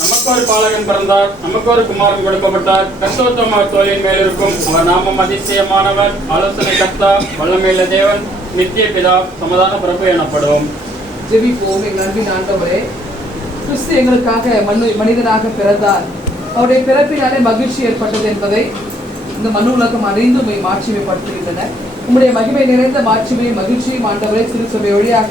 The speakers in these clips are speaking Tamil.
நமக்கு ஒரு பாலகன் பிறந்தார், நமக்கு ஒரு குமாரன் கொடுக்கப்பட்டார். கர்த்தோத்தம தோளின் மேல் இருக்கும் அவர் நாமம் அதிசயமானவர், ஆலோசனை கர்த்தா, வல்லமையுள்ள தேவன், நித்திய பிதா, சமாதான பிரபு எனப்படும். ஜெபிப்போம். எங்கள் அன்பின் ஆண்டவரே, கிறிஸ்து எங்களுக்காக மனிதனாக பிறந்தார். அவருடைய பிறப்பினாலே மகிழ்ச்சி ஏற்பட்டது என்பதை இந்த மனு உலகம் அறிந்து உண்மை மாட்சிமைப்படுத்துகின்றன. உங்களுடைய மகிமை நிறைந்த மாட்சிமையும் மகிழ்ச்சியும் ஆண்டவரை திருச்சபை வழியாக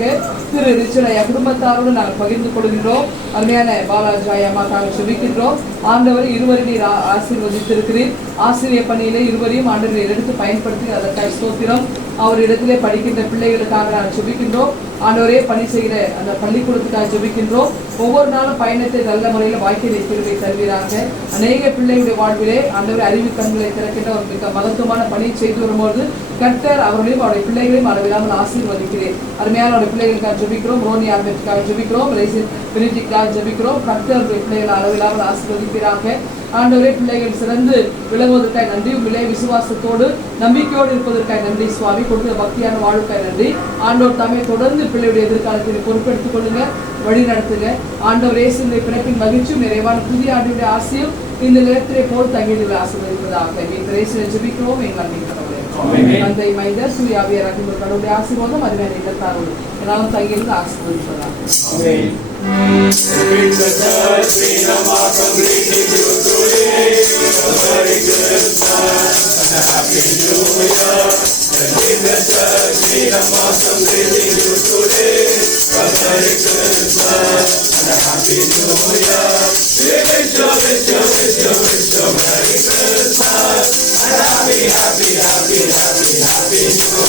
திரு ரிச்சனையா குடும்பத்தாரோடு நாங்கள் பகிர்ந்து கொள்கின்றோம். அருமையான பாலாஜாய் அம்மாக்காக செபிக்கின்றோம். ஆண்டவரை இருவரையும் நீர் ஆசீர்வதித்திருக்கிறீர். ஆசிரியர் பணியிலே இருவரையும் ஆண்டவரை எடுத்து பயன்படுத்தி அதற்காக ஸ்தோத்திரம். அவரிடத்திலே படிக்கின்ற பிள்ளைகளுக்காக நாங்கள் செபிக்கின்றோம். ஆண்டவரே, பணி செய்கிற அந்த பள்ளிக்கூடத்துக்காக ஜெபிக்கின்றோம். ஒவ்வொரு நாளும் பயணத்தை நல்ல முறையில் வாழ்க்கையை திருவை தருவீராக. அநேக பிள்ளைகளுடைய வாழ்விலே ஆண்டவரை அறிவு கண்களை திறக்கின்ற ஒரு மிக மகத்துவமான பணியை செய்து வரும்போது கர்த்தர் அவர்களையும் அவருடைய பிள்ளைகளையும் அளவில்லாமல் ஆசீர்வதிக்கிறேன். அருமையான அவருடைய பிள்ளைகளுக்காக ஜெபிக்கிறோம். ரோனி ஆர்மேட்டுக்காக ஜெபிக்கிறோம். பிரிட்டிக்காக ஜெபிக்கிறோம். கர்த்தருடைய பிள்ளைகளை அளவில்லாமல் ஆசீர்வதிக்கிறாங்க. ஆண்டவரே, பிள்ளைகள் சிறந்து விளங்குவதற்காக நன்றி. உங்களே விசுவாசத்தோடு நம்பிக்கையோடு இருப்பதற்காக நன்றி சுவாமி. கொடுக்கிற பக்தியான வாழ்வுக்காக நன்றி. ஆண்டவர் தாமே தொடர்ந்து பிள்ளையுடைய எதிர்காலத்தில் பொறுப்பெடுத்துக் கொள்ளுங்க, வழி நடத்துங்க. ஆண்டவர் இயேசுவின் பிறப்பின் மகிழ்ச்சியும் நிறைவான புதிய ஆண்டுடைய ஆசையும் இந்த நேரத்திலே போல் தங்கிகளை ஆசீர்வதிப்பதாக இயேசுவை ஜெபிக்கிறோம். எங்கள் அன்பின் கடவுளே, தந்தை மைந்தர் சூரிய ஆவியார் கடவுளுடைய ஆசீர்வாதம் அதுவே நிகழ்த்தாரோடு என்னாலும் தங்கியிருந்து ஆசீர்வதிப்பதாக. In the church, freedom are completely due to it. A Merry Christmas and a Happy New Year. In the church, freedom are completely due to it. A Merry Christmas and a Happy New Year. We wish you Merry Christmas and Happy New Year.